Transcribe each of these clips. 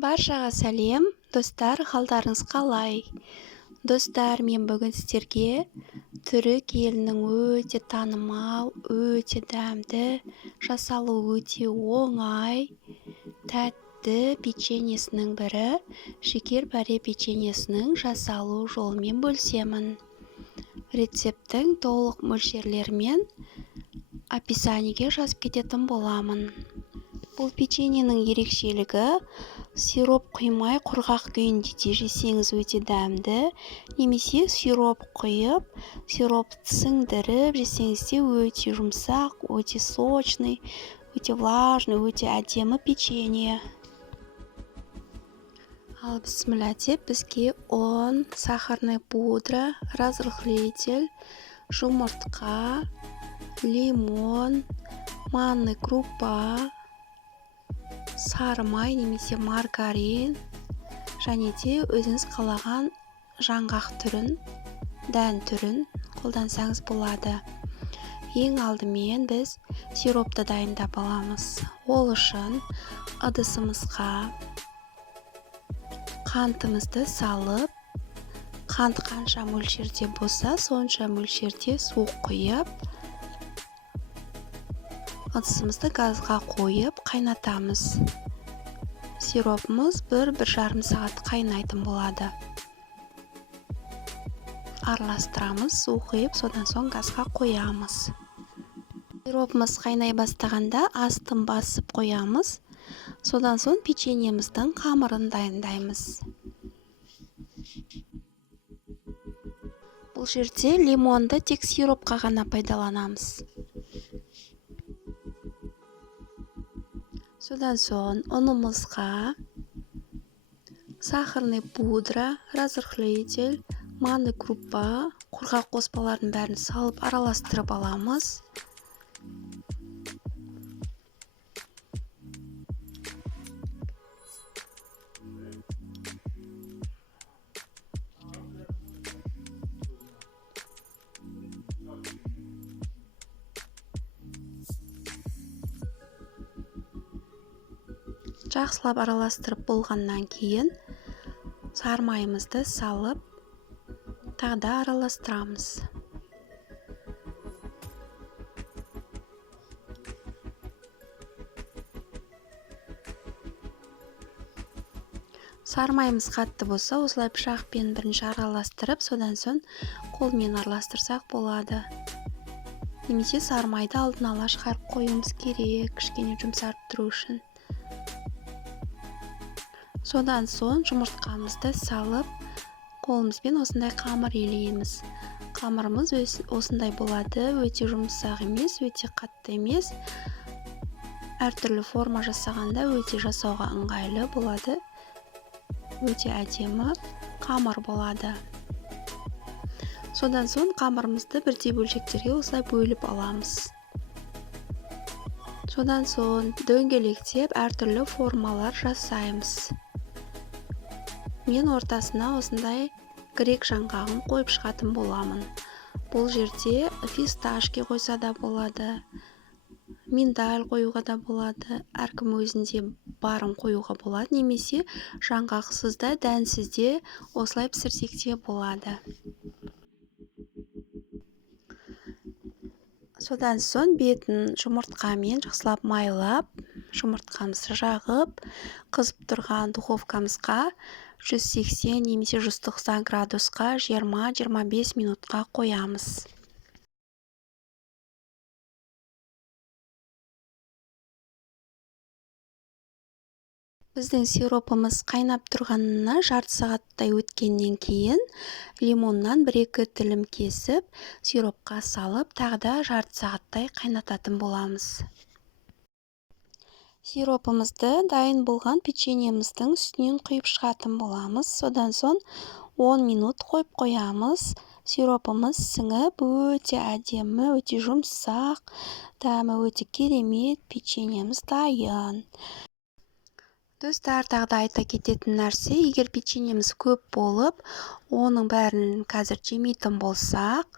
Баршаға сәлем, достар, қалдарыңыз қалай? Достар, мен бүгін сіздерге түрік елінің өте танымал, өте дәмді, жасалу өте оңай, тәтті печеньесінің бірі, шекер-пәре печеньесінің жасалу жолымен бөлісемін. Рецепттің толық мөлшерлерімен описаниеге жазып кететін боламын. Бұл печеньенің ерекшелігі сироп құймай құрғақ күйінде де жесеңіз өте дәмді, немесе сироп құйып, сиропты сіңдіріп жесеңіз де өте жұмсақ, өте сочный, өте влажный, өте әдемі печенье. Ал бісміллә деп бізге ұн, сахарная пудра, разрыхлитель, жұмыртқа, лимон, манный крупа, сары май немесе маргарин және де өзіңіз қалаған жаңғақ түрін, дән түрін қолдансаңыз болады. Ең алдымен біз сиропты дайындап аламыз. Ол үшін ыдысымызға қантымызды салып, қант қанша мөлшерде болса, сонша мөлшерде су құйып, ыдысымызды газға қойып қайнатамыз. Сиропымыз 1-1,5 сағат қайнайтын болады. Араластырамыз, су құйып, содан соң газға қоямыз. Сиропымыз қайнай бастағанда астын басып қоямыз. Содан соң печеньеміздің қамырын дайындаймыз. Бұл жерде лимонды тек сиропқа ғана пайдаланамыз. Содан соң ұнымызға сахарный пудра, разрыхлитель, манный крупа, құрғақ қоспалардың бәрін салып араластырып аламыз. Жақсылап араластырып болғаннан кейін сары майымызды салып, тағы да араластырамыз. Сары майымыз қатты болса, осылай пышақпен бірінші араластырып, содан соң қолмен араластырсақ болады. Немесе сары майды алдын ала шығарып қоюымыз керек, кішкене жұмсарып тұру үшін. Содан соң жұмыртқамызды салып, қолымызбен осындай қамыр илейміз. Қамырымыз осындай болады, өте жұмсақ емес, өте қатты емес. Әртүрлі форма жасағанда өте жасауға ыңғайлы болады. Өте әдемі қамыр болады. Содан соң қамырымызды бірдей бөлшектерге осылай бөліп аламыз. Содан соң дөңгелектеп әртүрлі формалар жасаймыз. Мен ортасына осындай грек жаңғағын қойып шығатын боламын. Бұл жерде фисташки қойса да болады, миндаль қоюға да болады, әркім өзінде барын қоюға болады, немесе жаңғақсыз да, дәнсіз де осылай пісірсек те болады. Содан соң бетін жұмыртқамен жақсылап майлап, жұмыртқамызды жағып, қызып тұрған духовкамызға 180 немесе 190 градусқа 20-25 минутқа қоямыз. Біздің сиропымыз қайнап тұрғанына жарты сағаттай өткеннен кейін лимоннан 1-2 тілім кесіп, сиропқа салып, тағы да жарты сағаттай қайнататын боламыз. Сиропымызды дайын болған печеньеміздің үстінен құйып шығатын боламыз. Содан соң 10 минут қойып қоямыз. Сиропымыз сіңіп, өте әдемі, өте жұмсақ, дәмі өте керемет, печеньеміз дайын. Достар, тағы да айта кететін нәрсе, егер печеньеміз көп болып, оның бәрін қазір жемейтін болсақ,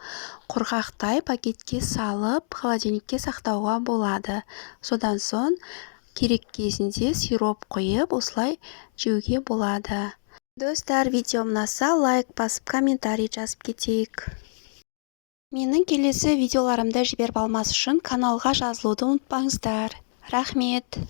құрғақтай пакетке салып, холодильникке сақтауға болады. Содан соң керек кезінде сироп құйып осылай жеуге болады. Достар, видео ұнаса лайк басып комментарий жазып кетейік. Менің келесі видеоларымды жіберіп алмас үшін каналға жазылуды ұмытпаңыздар. Рахмет.